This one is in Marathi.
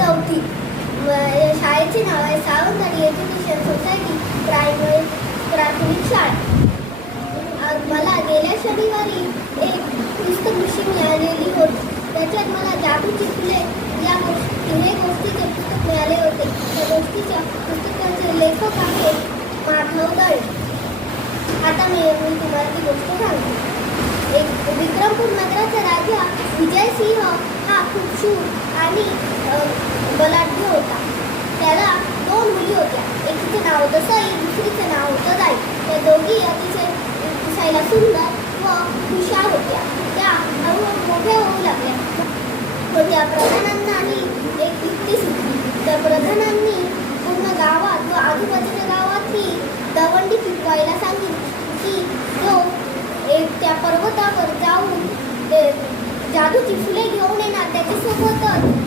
चौथी. शाळेचे नाव आहे सावंतवाडी एज्युकेशन सोसायटी प्राथमिक शाळा. मला गेल्या शनिवारी एक पुस्तक विषय मिळालेली होती. त्याच्यात मला जादूची फुले या गोष्टीचे पुस्तक मिळाले होते. त्या गोष्टीच्या पुस्तकाचे लेखक आहेत माधव दळे. आता मी तुम्हाला ती गोष्ट सांगते. एक विक्रमपूर नगराचा राजा विजयसिंह हा खूप शूर आणि बलाढ्य होता. त्याला 2 मुली होत्या. एकीचे नाव दसाई, दुसरीचे नाव होतं दाई. त्या दोघी अतिशय दिसायला सुंदर व हुशार होत्या. त्या हळूहळू मोठ्या होऊ लागल्या. पण त्या प्रधानांनाही एक युक्ती सुचली. त्या प्रधानांनी पूर्ण गावात व आजूबाजूच्या गावात ही दवंडी पिकवायला सांगितली की जो त्या पर्वतावर जाऊन जादूची फुले घेऊन येणार त्याच्यासोबतच